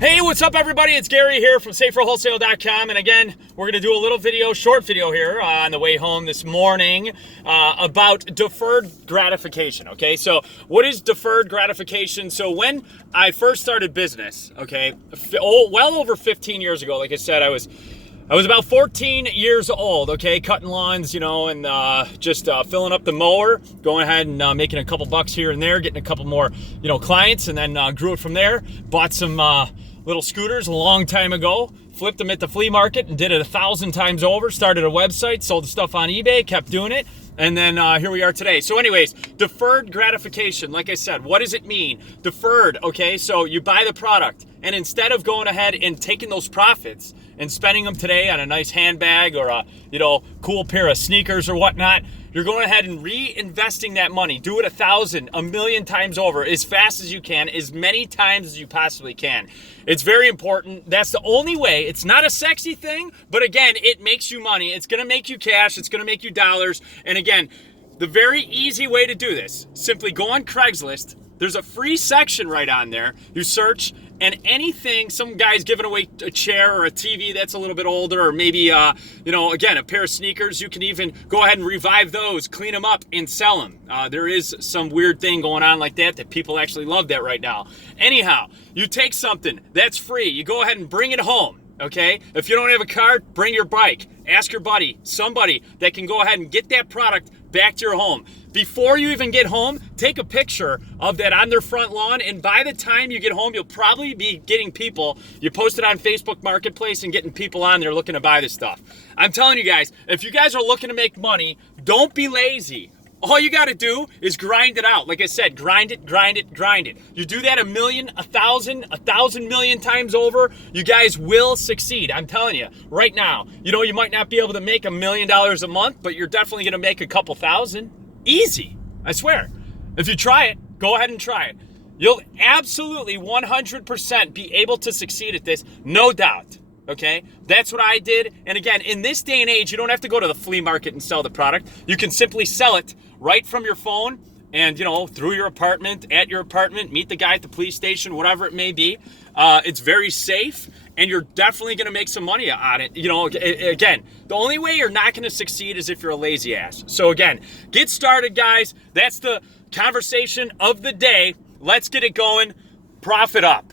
Hey, what's up everybody? It's Gary here from saferwholesale.com, and again, we're going to do a little video, short video here on the way home this morning about deferred gratification, okay? So what is deferred gratification? So when I first started business, okay, well over 15 years ago, like I said, I was about 14 years old, okay, cutting lawns, and just filling up the mower, going ahead and making a couple bucks here and there, getting a couple more, clients, and then grew it from there. Bought some little scooters a long time ago, flipped them at the flea market and did it 1,000 times over, started a website, sold the stuff on eBay, kept doing it, and then here we are today. So anyways, deferred gratification, like I said, what does it mean? Deferred, okay, so you buy the product, and instead of going ahead and taking those profits and spending them today on a nice handbag or a cool pair of sneakers or whatnot, you're going ahead and reinvesting that money. Do it 1,000, a million times over, as fast as you can, as many times as you possibly can. It's very important. That's the only way. It's not a sexy thing, but again, it makes you money. It's going to make you cash. It's going to make you dollars. And again, the very easy way to do this, simply go on Craigslist. There's a free section right on there. You search, and anything, some guy's giving away a chair or a TV that's a little bit older, or maybe, again, a pair of sneakers, you can even go ahead and revive those, clean them up, and sell them. There is some weird thing going on like that people actually love that right now. Anyhow, you take something that's free, you go ahead and bring it home. Okay, if you don't have a card, bring your bike. Ask your buddy, somebody that can go ahead and get that product back to your home. Before you even get home, take a picture of that on their front lawn, and by the time you get home, you'll probably be getting people. You post it on Facebook Marketplace and getting people on there looking to buy this stuff. I'm telling you guys, if you guys are looking to make money, don't be lazy. All you got to do is grind it out. Like I said, grind it, grind it, grind it. You do that 1,000,000, 1,000, 1,000 million times over, you guys will succeed. I'm telling you, right now. You might not be able to make $1 million a month, but you're definitely going to make a couple thousand. Easy, I swear. If you try it, go ahead and try it. You'll absolutely 100% be able to succeed at this, no doubt. Okay, that's what I did. And again, in this day and age, you don't have to go to the flea market and sell the product. You can simply sell it right from your phone and, through your apartment, at your apartment, meet the guy at the police station, whatever it may be. It's very safe, and you're definitely going to make some money on it. Again, the only way you're not going to succeed is if you're a lazy ass. So again, get started, guys. That's the conversation of the day. Let's get it going. Profit up.